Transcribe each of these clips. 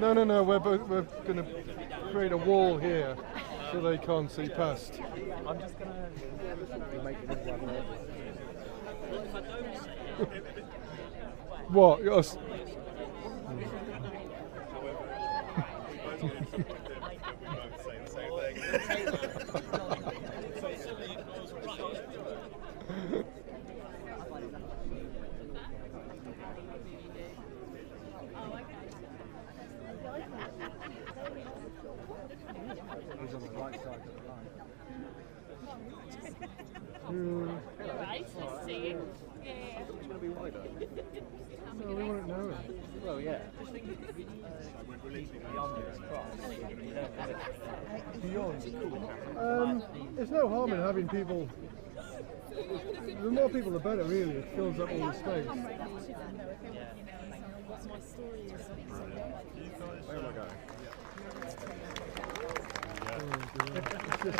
No, we're going to create a wall here so they can't see past. I'm just going to make it look like What? Yes. Right, let's see. Yeah. it's going to be wider. No, we won't know it. Well, yeah. Beyond. There's no harm in having people. The more people, the better. Really, it fills up all the space. Where am I going? It's just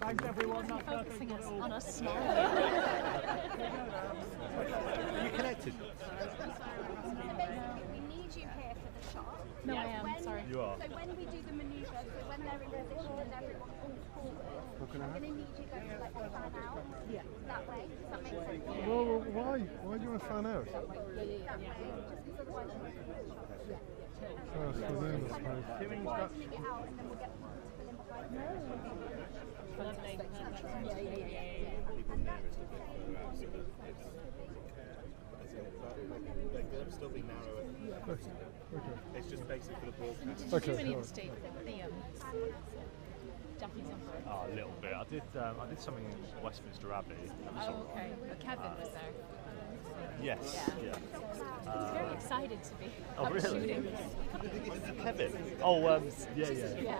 Thanks everyone. Focusing us on us small. Are you connected? We need you here for the shot. No, I am, sorry. You are? So when we do the manoeuvre, so when they're in position and everyone falls forward, I'm going to need you guys to like fan out that way. Does that make sense? well, why? Why do you want to fan out? That way, just because otherwise you're going to miss the shot. Oh, so then I suppose. Widening it out and then we'll get to fill in behind it. They'll still be narrower. Okay. It's just basically for the broadcast. Okay. Too many of the state, Jackie's on board. Oh, a little bit. I did something in Westminster Abbey. Oh, okay. Kevin was there. Yes. Yeah. He's very excited to be Oh, really? shooting. Kevin. Oh, yeah. Yeah.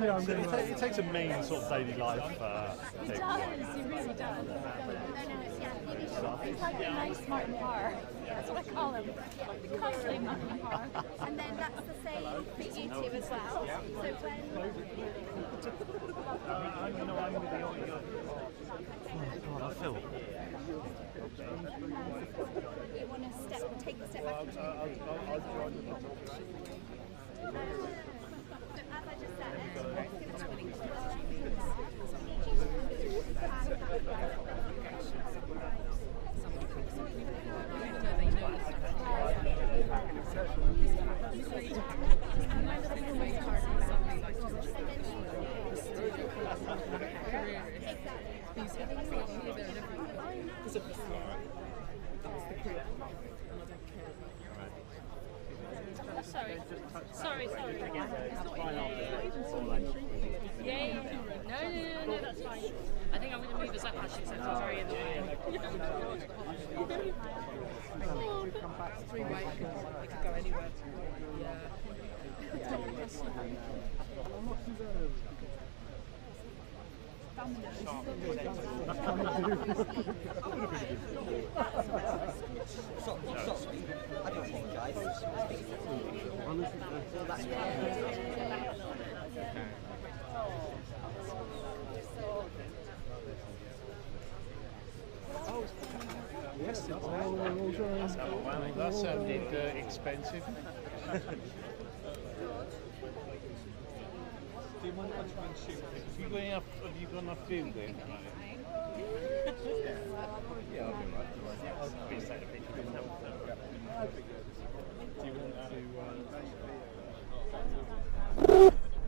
Yeah, I'm going It takes a mean sort of daily life He thing. does, he really does. He's like a nice Martin Parr. That's what I call him. The costly Martin Parr. And then that's the same for you two as well. So when I feel. you want to take a step back. So as I just said, Sorry. Yeah. No, that's fine. I think I'm going to move us up actually, so it's very in the way. Come back 3 ways, we could go anywhere. I do apologise. That's Yes, that sounded expensive. Do you mind if I try and shoot? Have you got enough food there? Yeah, I'll be right. I'll be a second. Do you want to...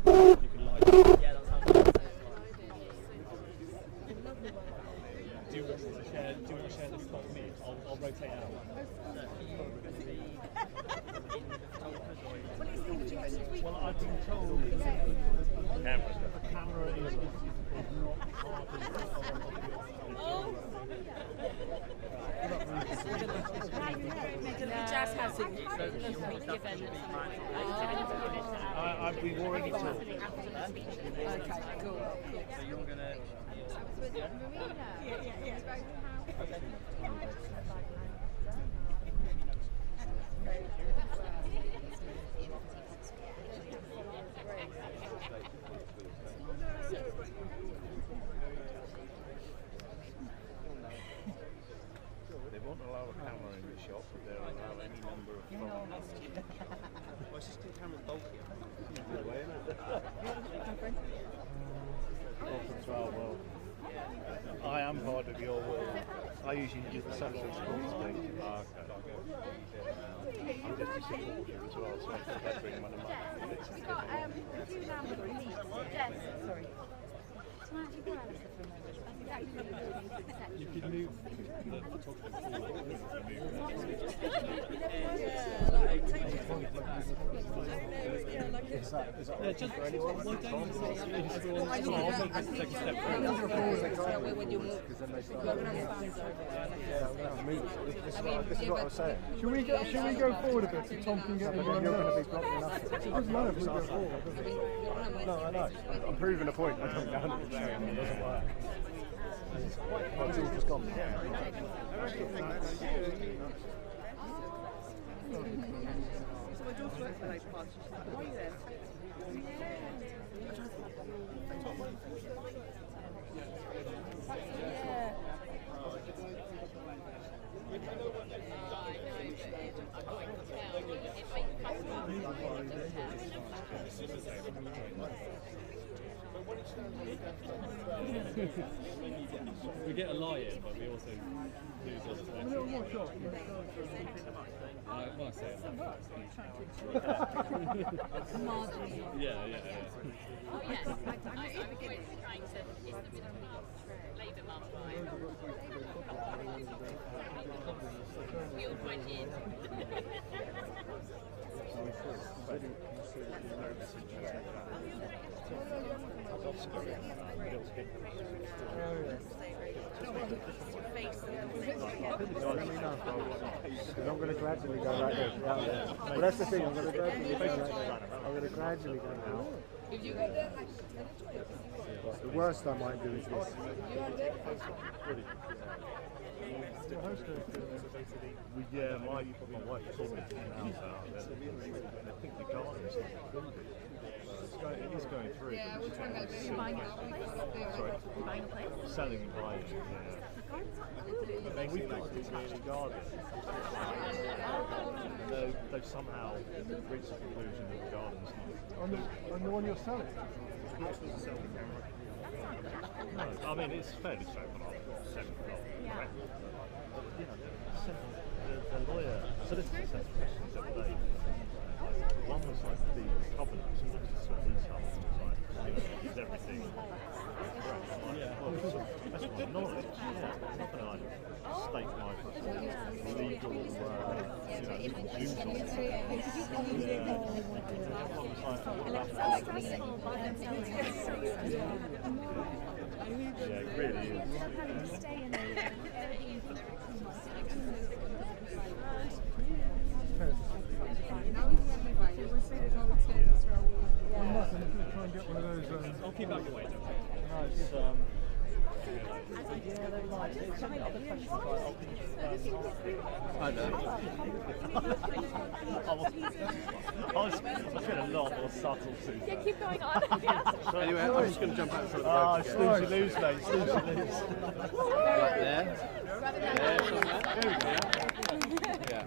You can light it. Yeah, that sounds good. Do you want to share the spot with me? I'll rotate out. Well, I've been told the camera is not part The jazz has it, so given. we've already talked. Okay, cool. So you're going to... I'm just a supporter as well, so I think I'd bring one of my bits. We've got a few now with the police. Jess, sorry. You could move. Yeah, just why don't you take a step When you move, This is what I was saying. Should we go forward a bit so Tom can get in? You're going to be blocking enough. It doesn't matter if we go forward, does it? No, I know. I'm proving a point. I come down and it doesn't work. It's all just gone. So my daughter works for Labour Party. She's like, why are you there? we get a lie in, but we also lose all the time. A little more shot. Well, I say it. Yes, Yeah, yeah, yeah. I'm always trying to is the Labour mum vibe. You'll point in. I'm going to gradually go like this. But that's the thing, I'm going to gradually go like that. I'm going to gradually go now. The worst I might do is this. Yeah, my wife told me to come out there. I think the garden's not included. It is going through. Yeah, we're trying to go Buying a place? Sorry. Buying a place? Selling and buying, yeah. We've got a detached garden. They've somehow reached the conclusion that the garden's not. On the one you're selling? No, I mean, it's fairly straightforward. Right? But, you know, the lawyer, solicitors had questions the other day. One was like the covenants, and that's what these are. Like, is everything correct? Like, well, that's my knowledge. Yeah, I'm not going to state my legal, legal views on it. Yeah. One was like, yeah, it really is. Try and get one of those. I'll keep out your way, don't worry. No, it's, yeah, they like it. Some of the other questions I know. I feel a lot more subtle too. Yeah, keep going on. Yeah. Anyway, I'm just going to jump out in front of the road. Ah, snooze you lose, mate. Snooze you lose. Right there. There we go. Yeah.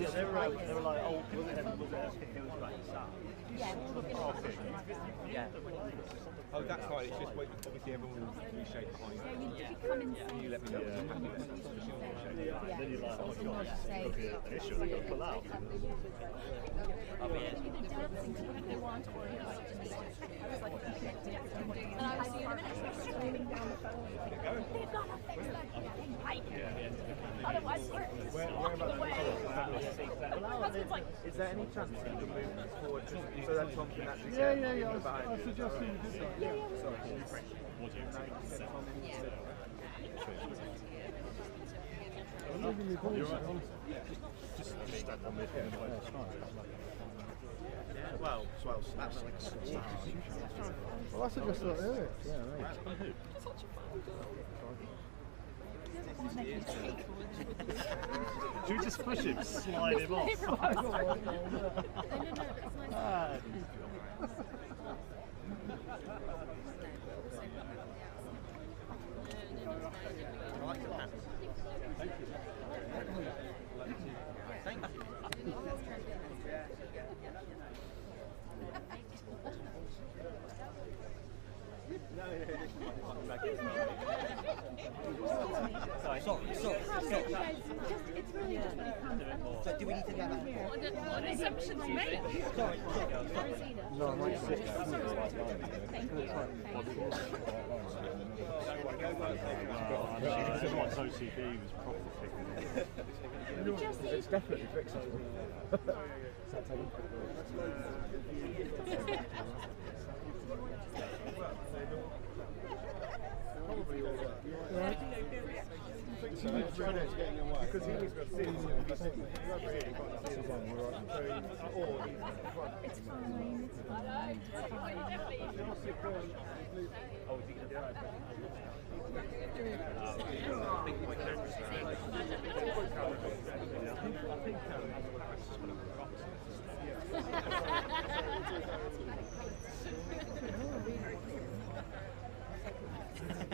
Yeah, they were like old people that was like Yeah. Oh, that's fine. It's just obviously everyone will shake behind. You let me know. Then you're like, oh my god, look at an issue they're going to pull out. Is there any chance you can move forward so that Tom can actually Yeah. I suggest you do that. Yeah. I'm leaving the balls, honestly. Just step on this anyway. Well, that's like Well, I suggest that earlier. Yeah, right. Should we just push him, slide him off? Sorry. It's really just when it comes. So do we need to go back? What assumptions you make? No, I might sit. Thank you. Someone's OCD was probably figuring it. It's definitely fixable. Probably all right. So getting away because he was got seen. It's fine.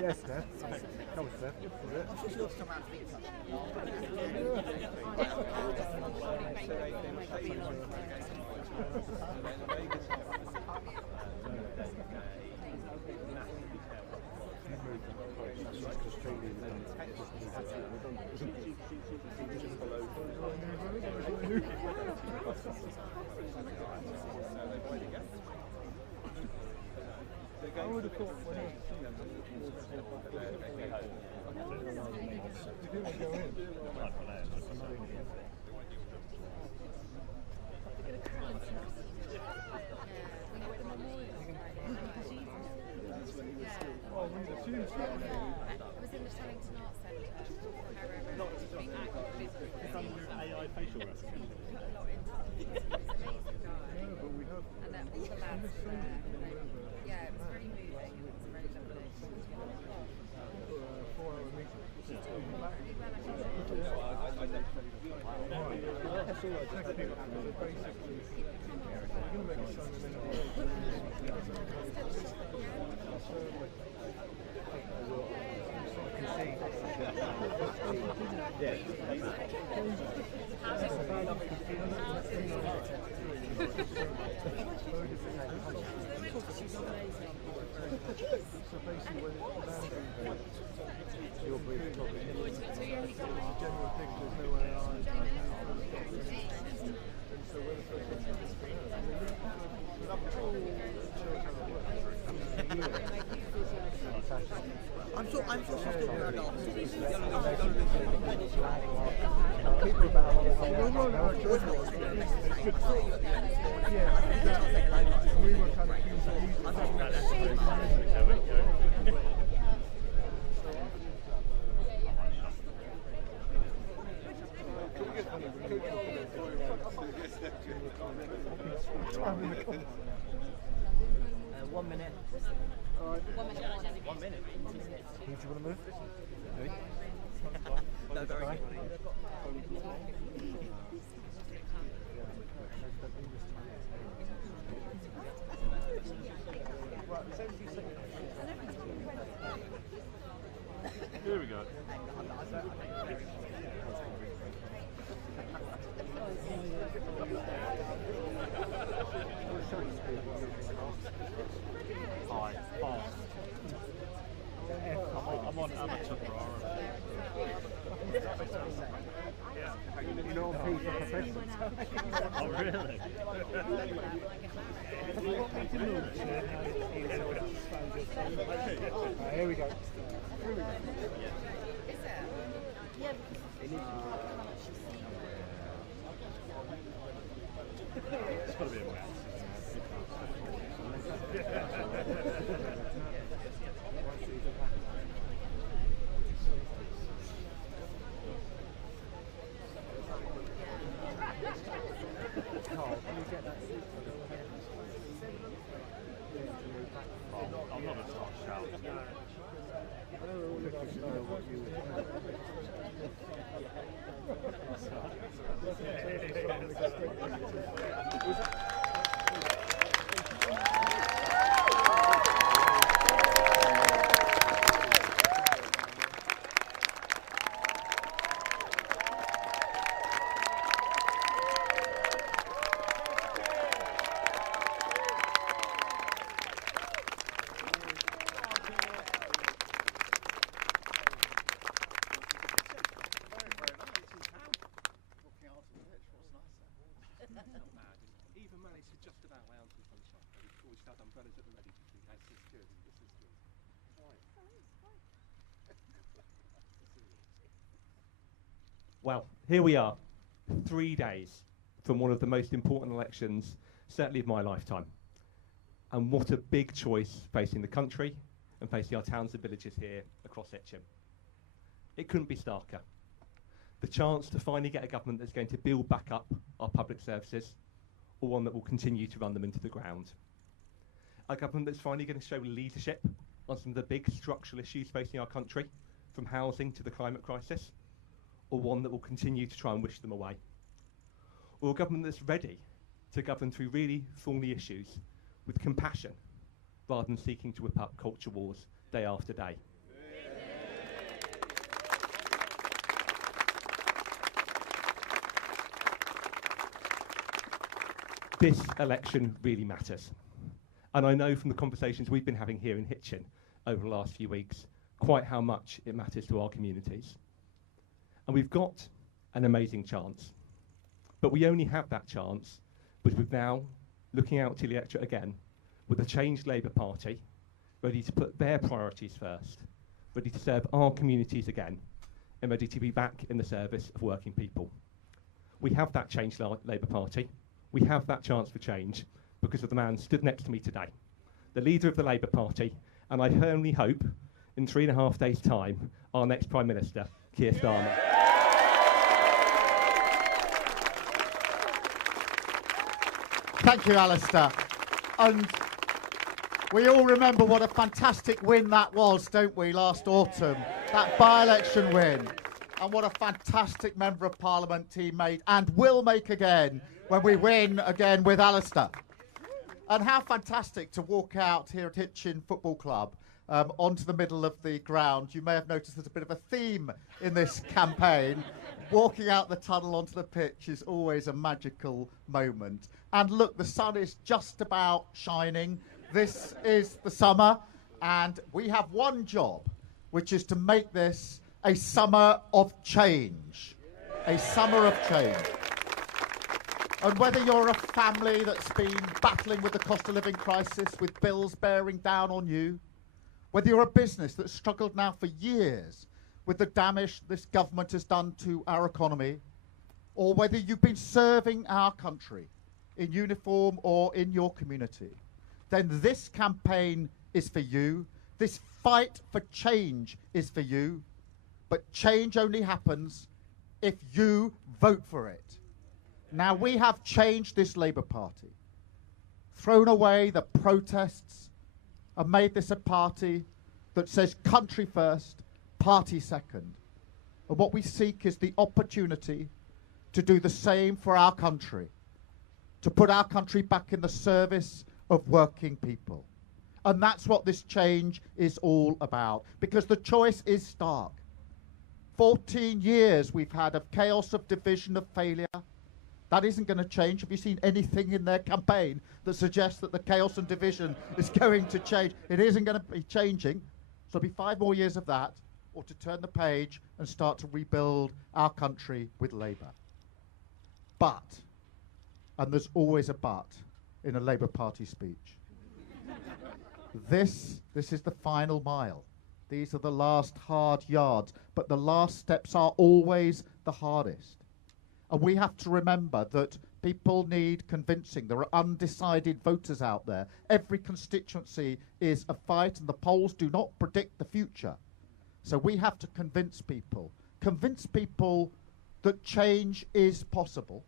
Yes, Steph. Come on, Steph. I would have thought when he AI facial recognition. I'm sure she's still around after. One minute. do you want to move? No, very good. Here we go. Hi, fast. I'm on amateur priority. You're not on P for professional. Oh, really? Here we go. It's got to be a wax. I'm not a start shouting. out umbrellas at the ready. This is good. This is good. Well, here we are, 3 days from one of the most important elections, certainly of my lifetime. And what a big choice facing the country and facing our towns and villages here across Hitchin. It couldn't be starker. The chance to finally get a government that's going to build back up our public services, or one that will continue to run them into the ground. A government that's finally going to show leadership on some of the big structural issues facing our country, from housing to the climate crisis, or one that will continue to try and wish them away. Or a government that's ready to govern through really thorny issues with compassion, rather than seeking to whip up culture wars day after day. This election really matters. And I know from the conversations we've been having here in Hitchin over the last few weeks, quite how much it matters to our communities. And we've got an amazing chance. But we only have that chance because we're now looking out to the electorate again with a changed Labour Party, ready to put their priorities first, ready to serve our communities again, and ready to be back in the service of working people. We have that changed Labour Party. We have that chance for change because of the man stood next to me today, the leader of the Labour Party, and I firmly hope in 3.5 days' time, our next Prime Minister, Keir Starmer. Thank you, Alistair. And we all remember what a fantastic win that was, don't we, last autumn? That by-election win. And what a fantastic Member of Parliament he made and will make again when we win again with Alistair. And how fantastic to walk out here at Hitchin Football Club onto the middle of the ground. You may have noticed there's a bit of a theme in this campaign. Walking out the tunnel onto the pitch is always a magical moment. And look, the sun is just about shining. This is the summer, and we have one job, which is to make this a summer of change. A summer of change. And whether you're a family that's been battling with the cost of living crisis, with bills bearing down on you, whether you're a business that's struggled now for years with the damage this government has done to our economy, or whether you've been serving our country in uniform or in your community, then this campaign is for you. This fight for change is for you. But change only happens if you vote for it. Now, we have changed this Labour Party, thrown away the protests, and made this a party that says country first, party second. And what we seek is the opportunity to do the same for our country, to put our country back in the service of working people. And that's what this change is all about, because the choice is stark. 14 years we've had of chaos, of division, of failure. That isn't going to change. Have you seen anything in their campaign that suggests that the chaos and division is going to change? It isn't going to be changing. So it'll be 5 more years of that, or to turn the page and start to rebuild our country with Labour. But, and there's always a but in a Labour Party speech, this is the final mile. These are the last hard yards, but the last steps are always the hardest. And we have to remember that people need convincing. There are undecided voters out there. Every constituency is a fight, and the polls do not predict the future. So we have to convince people that change is possible.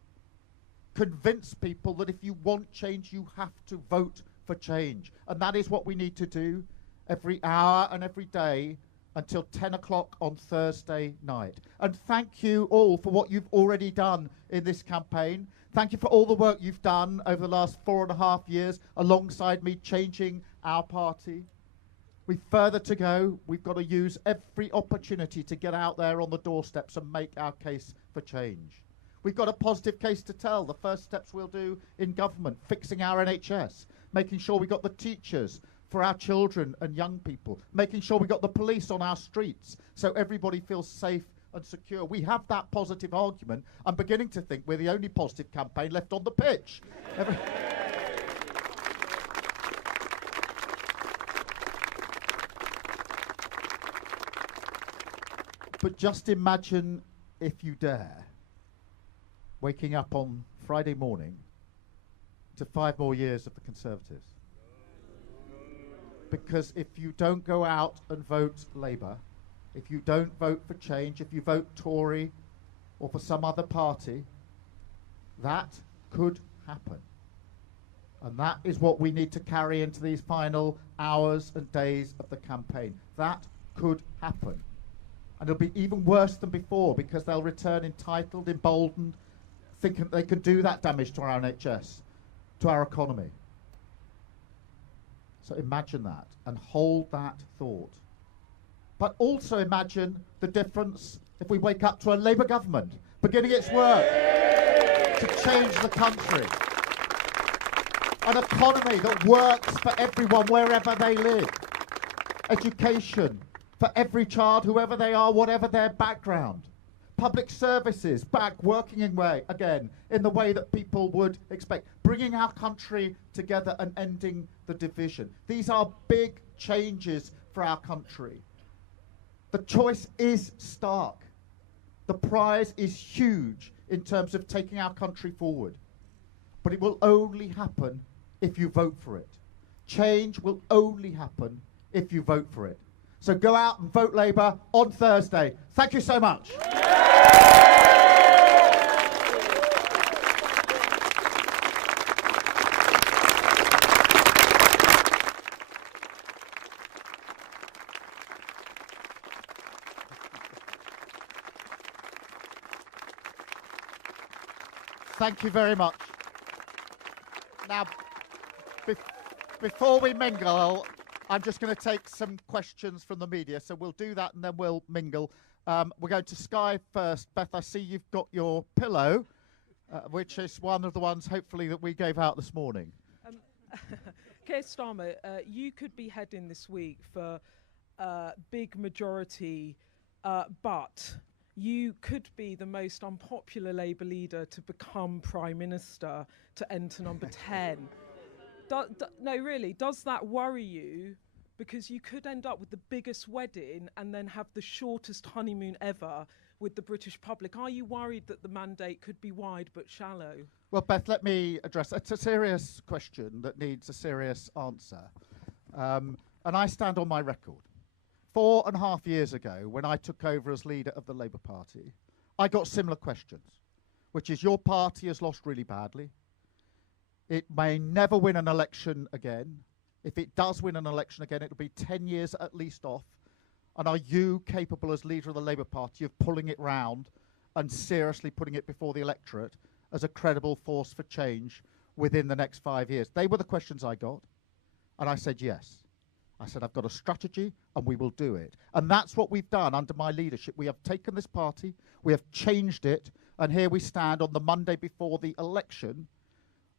Convince people that if you want change, you have to vote for change. And that is what we need to do every hour and every day until 10 o'clock on Thursday night. And thank you all for what you've already done in this campaign. Thank you for all the work you've done over the last 4.5 years alongside me changing our party. We've further to go. We've got to use every opportunity to get out there on the doorsteps and make our case for change. We've got a positive case to tell. The first steps we'll do in government, fixing our NHS, making sure we got the teachers for our children and young people, making sure we got the police on our streets so everybody feels safe and secure. We have that positive argument. I'm beginning to think we're the only positive campaign left on the pitch. But just imagine, if you dare, waking up on Friday morning to 5 more years of the Conservatives. Because if you don't go out and vote Labour, if you don't vote for change, if you vote Tory or for some other party, that could happen. And that is what we need to carry into these final hours and days of the campaign. That could happen. And it'll be even worse than before, because they'll return entitled, emboldened, thinking they can do that damage to our NHS, to our economy. So imagine that and hold that thought. But also imagine the difference if we wake up to a Labour government beginning its work to change the country. An economy that works for everyone wherever they live. Education for every child, whoever they are, whatever their background. Public services back working in the way that people would expect. Bringing our country together and ending the division. These are big changes for our country. The choice is stark. The prize is huge in terms of taking our country forward. But it will only happen if you vote for it. Change will only happen if you vote for it. So go out and vote Labour on Thursday. Thank you so much. Thank you very much. Now, before we mingle, I'm just going to take some questions from the media. So we'll do that and then we'll mingle. We're going to Sky first. Beth, I see you've got your pillow, which is one of the ones, hopefully, that we gave out this morning. Keir Starmer, you could be heading this week for big majority, but you could be the most unpopular Labour leader to become Prime Minister, to enter number 10. No, really, does that worry you? Because you could end up with the biggest wedding and then have the shortest honeymoon ever with the British public. Are you worried that the mandate could be wide but shallow? Well, Beth, let me address it. It's a serious question that needs a serious answer. And I stand on my record. 4.5 years ago, when I took over as leader of the Labour Party, I got similar questions, which is your party has lost really badly. It may never win an election again. If it does win an election again, it'll be 10 years at least off. And are you capable as leader of the Labour Party of pulling it round and seriously putting it before the electorate as a credible force for change within the next 5 years? They were the questions I got. And I said yes. I said, I've got a strategy and we will do it. And that's what we've done under my leadership. We have taken this party, we have changed it, and here we stand on the Monday before the election,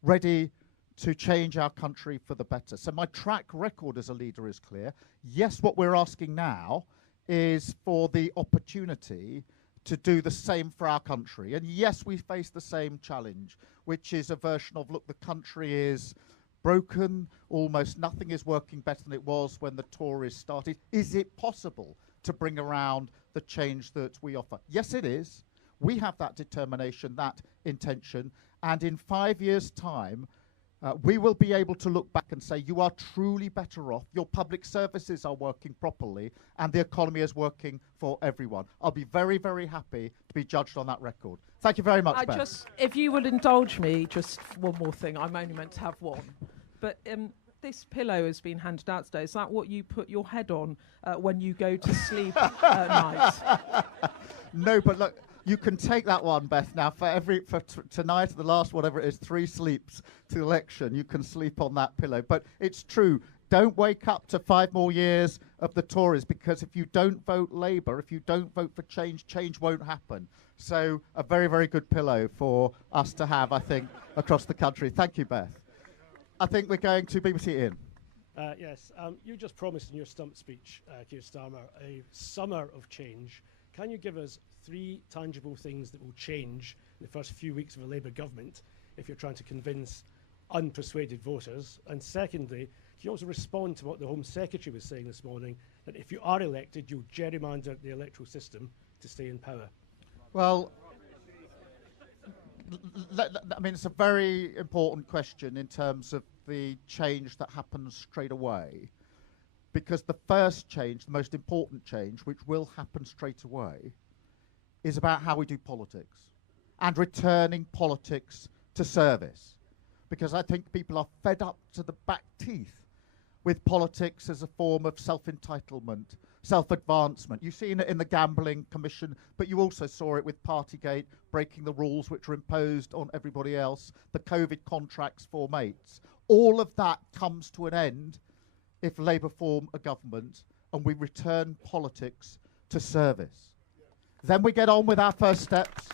ready to change our country for the better. So my track record as a leader is clear. Yes, what we're asking now is for the opportunity to do the same for our country. And yes, we face the same challenge, which is a version of, look, the country is broken, almost nothing is working better than it was when the Tories started. Is it possible to bring around the change that we offer? Yes, it is. We have that determination, that intention, and in 5 years' time, we will be able to look back and say, you are truly better off, your public services are working properly, and the economy is working for everyone. I'll be very, very happy to be judged on that record. Thank you very much, Beth. If you would indulge me, just one more thing. I'm only meant to have one. But this pillow has been handed out today. Is that what you put your head on when you go to sleep at night? No, but look, you can take that one, Beth. Now, for tonight, the last whatever it is, 3 sleeps to the election, you can sleep on that pillow. But it's true. Don't wake up to 5 more years of the Tories, because if you don't vote Labour, if you don't vote for change, change won't happen. So a very, very good pillow for us to have, I think, across the country. Thank you, Beth. I think we're going to BBC Ian. Yes, you just promised in your stump speech, Keir Starmer, a summer of change. Can you give us 3 tangible things that will change in the first few weeks of a Labour government if you're trying to convince unpersuaded voters? And secondly, can you also respond to what the Home Secretary was saying this morning, that if you are elected, you'll gerrymander the electoral system to stay in power? Well, I mean, it's a very important question in terms of the change that happens straight away. Because the first change, the most important change, which will happen straight away, is about how we do politics and returning politics to service. Because I think people are fed up to the back teeth with politics as a form of self-entitlement, self-advancement. You've seen it in the Gambling Commission, but you also saw it with Partygate, breaking the rules which were imposed on everybody else, the COVID contracts for mates. All of that comes to an end if Labour form a government and we return politics to service. Then we get on with our first steps.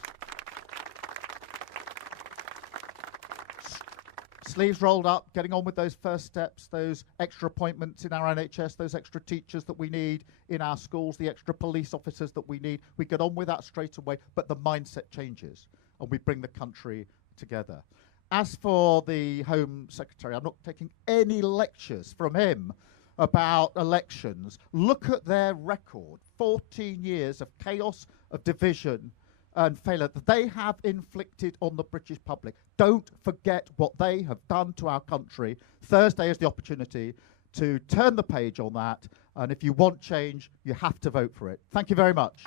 Sleeves rolled up, getting on with those first steps, those extra appointments in our NHS, those extra teachers that we need in our schools, the extra police officers that we need. We get on with that straight away, but the mindset changes and we bring the country together. As for the Home Secretary, I'm not taking any lectures from him about elections. Look at their record, 14 years of chaos, of division and failure that they have inflicted on the British public. Don't forget what they have done to our country. Thursday is the opportunity to turn the page on that, and if you want change, you have to vote for it. Thank you very much.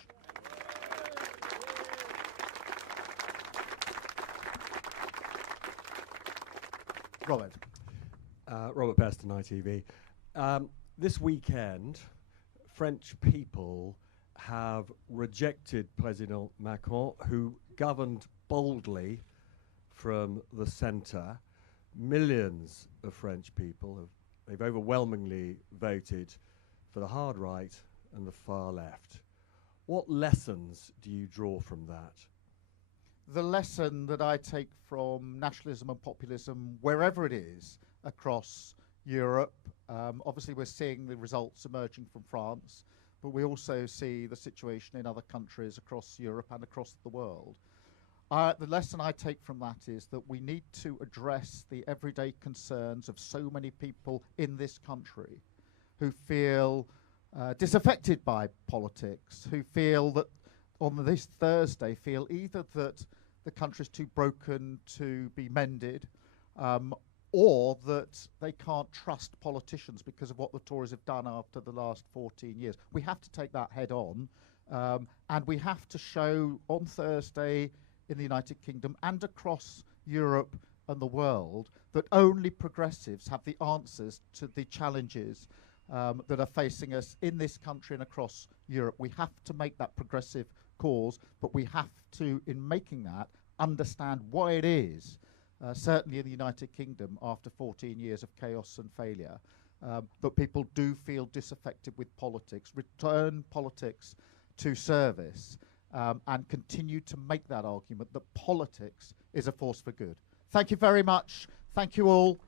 Robert. Robert Peston, ITV. This weekend, French people have rejected President Macron, who governed boldly from the centre. Millions of French people they've overwhelmingly voted for the hard right and the far left. What lessons do you draw from that? The lesson that I take from nationalism and populism, wherever it is across Europe, obviously we're seeing the results emerging from France, but we also see the situation in other countries across Europe and across the world. The lesson I take from that is that we need to address the everyday concerns of so many people in this country who feel disaffected by politics, who feel that on this Thursday feel either that the country's too broken to be mended, or that they can't trust politicians because of what the Tories have done after the last 14 years. We have to take that head on, and we have to show on Thursday in the United Kingdom and across Europe and the world that only progressives have the answers to the challenges that are facing us in this country and across Europe. We have to make that progressive cause, but we have to, in making that, understand why it is, certainly in the United Kingdom, after 14 years of chaos and failure, that people do feel disaffected with politics, return politics to service, and continue to make that argument that politics is a force for good. Thank you very much. Thank you all.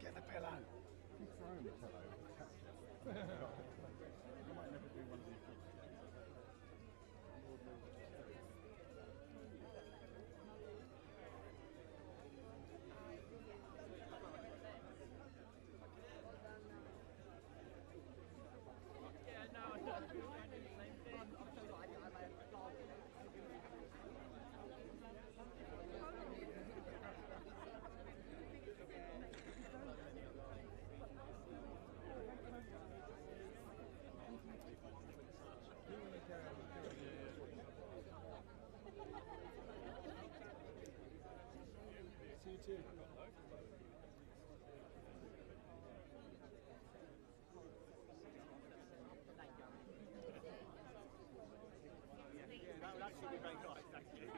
Get the pillow. Keep throwing the pillow. I might never do one of these jobs. See you too. That would actually be very nice, thank you.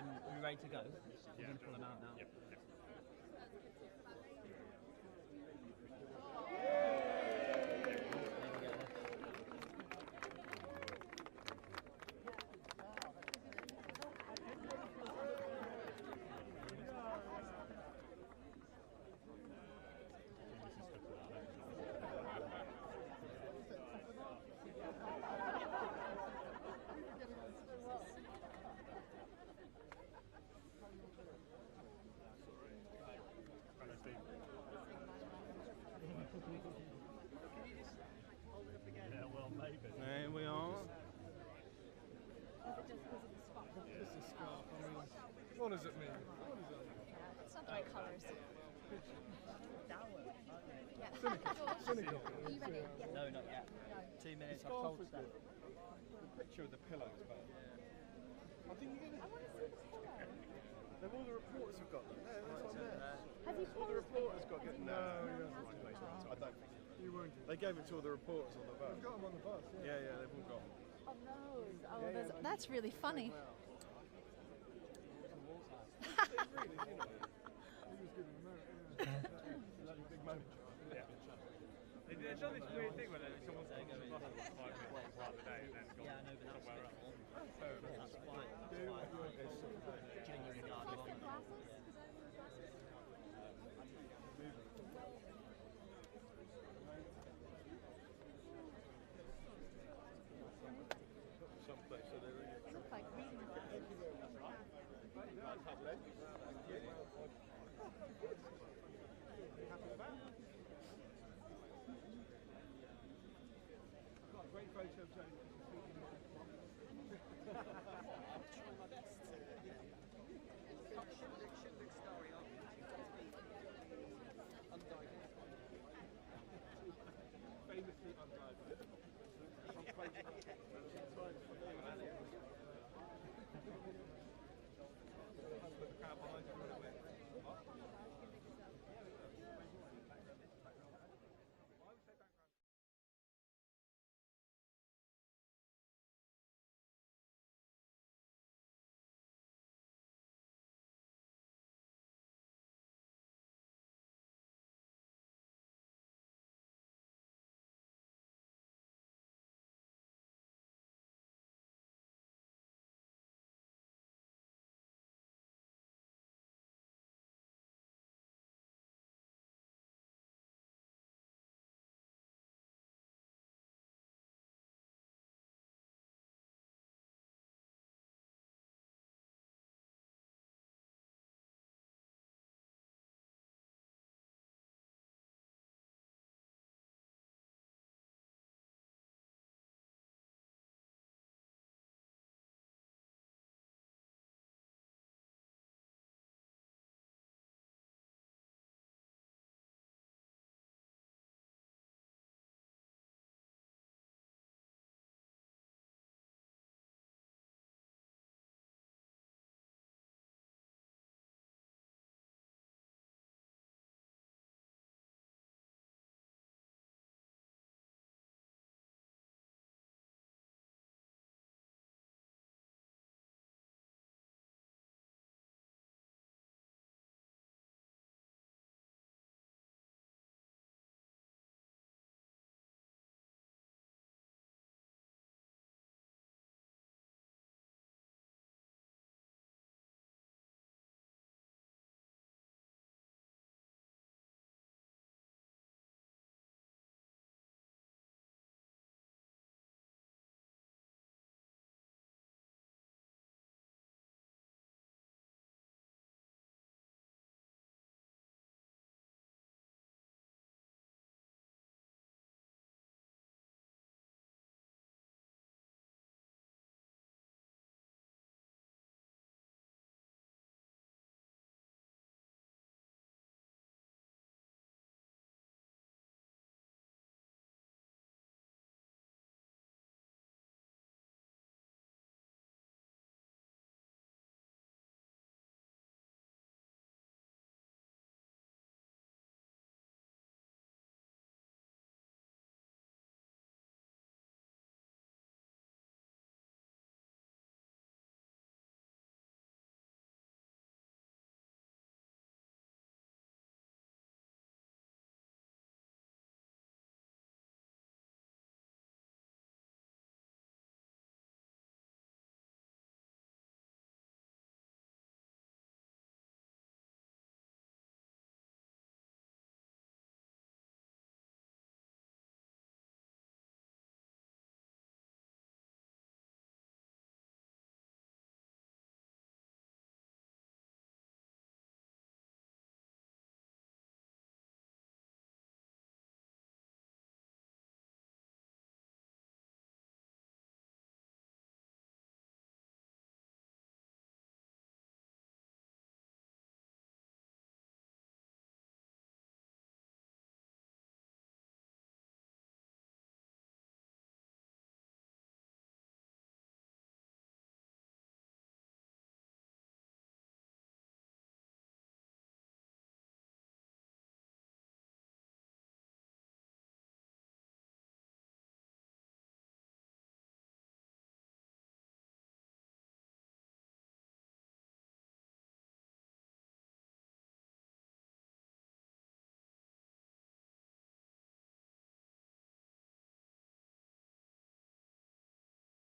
Are we ready to go? We're going to pull them out now. Yeah, well, maybe. There we are. Just a scarf. I mean, what does it mean? What does it mean? It's not the right colours. Cynical. Are you ready? Yes. No, not yet. 2 minutes, I've told Steph. The picture of the pillow is better. I think you're gonna. I want to see the pillow. They've all the reporters have got them. There, that's on there. Has he All the reporters got it. No, Oh. I don't think you won't. They gave it to all the reporters on the bus. They've got them on the bus. Yeah, yeah, they've all got them. Oh, those. Oh, that's really funny. Big moment. Yeah. They've done this weird thing where someone's on the bus for 5 minutes throughout the day and then gone somewhere else. That's quite genuine guard. They look like reading glasses. Great photo of Jane. I'm trying my best. Should look starry on. Undiagnosed. Famously undiagnosed.